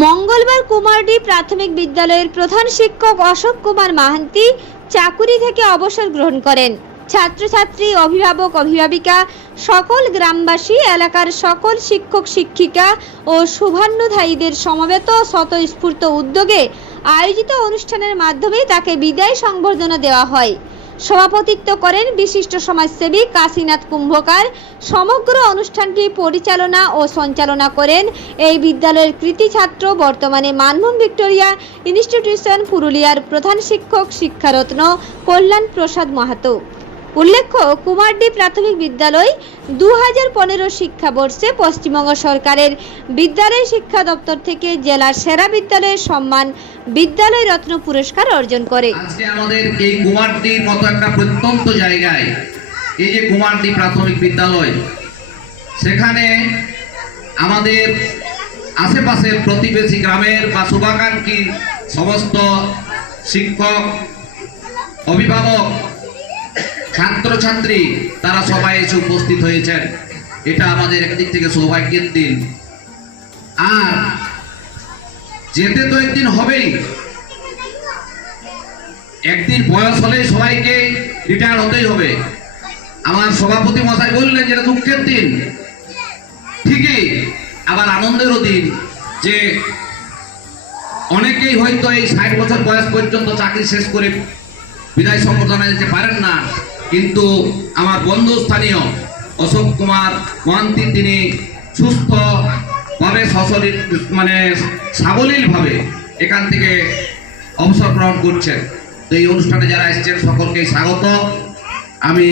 মঙ্গলবার কুমারডি প্রাথমিক বিদ্যালয়ের প্রধান শিক্ষক অশোক কুমার মাহান্তি চাকুরি থেকে অবসর গ্রহণ করেন। ছাত্রছাত্রী, অভিভাবক, অভিভাবিকা, সকল গ্রামবাসী, এলাকার সকল শিক্ষক, শিক্ষিকা ও শুভান্নধায়ীদের সমবেত স্বতঃস্ফূর্ত উদ্যোগে আয়োজিত অনুষ্ঠানের মাধ্যমে তাকে বিদায় সংবর্ধনা দেওয়া হয়। সভাপতিত্ব করেন বিশিষ্ট সমাজসেবী কাশীনাথ কুম্ভকার। সমগ্র অনুষ্ঠানটি পরিচালনা ও সঞ্চালনা করেন এই বিদ্যালয়ের কৃতি ছাত্র বর্তমানে মানভূম ভিক্টোরিয়া ইনস্টিটিউশন পুরুলিয়ার প্রধান শিক্ষক শিক্ষারত্ন কল্যাণ প্রসাদ মাহাতো। উল্লেখ্য, কুমারডি প্রাথমিক বিদ্যালয় দু হাজার পনেরো শিক্ষাবর্ষে পশ্চিমবঙ্গ সরকারের বিদ্যালয় শিক্ষা দপ্তর থেকে জেলার সেরা বিদ্যালয়ের সম্মান বিদ্যালয় রত্ন পুরস্কার অর্জন করে। আমাদের এই কুমারটির মতো একটা প্রত্যন্ত জায়গায়, এই যে কুমারটি প্রাথমিক বিদ্যালয়, সেখানে আমাদের আশেপাশের প্রতিবেশী গ্রামের বা শুভাকাঙ্ক্ষী সমস্ত শিক্ষক, অভিভাবক ছাত্রছাত্রী, তারা সবাই এসে উপস্থিত হয়েছেন। এটা আমাদের একদিক থেকে সৌভাগ্যের দিন। আর যেতে তো একদিন হবেই। একদিন বয়স হলে সবাইকে রিটায়ার হতেই হবে। আমার সভাপতি মশাই বললেন যেটা দুঃখের দিন। ঠিকই, আবার আনন্দেরও দিন যে অনেকেই হয়তো এই ষাট বছর বয়স পর্যন্ত চাকরি শেষ করে বিদায় সম্বর্ধনা দিতে পারেন না। কিন্তু আমার বন্ধু স্থানীয় অশোক কুমার মহান্তি তিনি সুস্থভাবে সশরীর মানে সাবলীলভাবে এখান থেকে অবসর গ্রহণ করছেন। তো এই অনুষ্ঠানে যারা এসছেন সকলকেই স্বাগত। আমি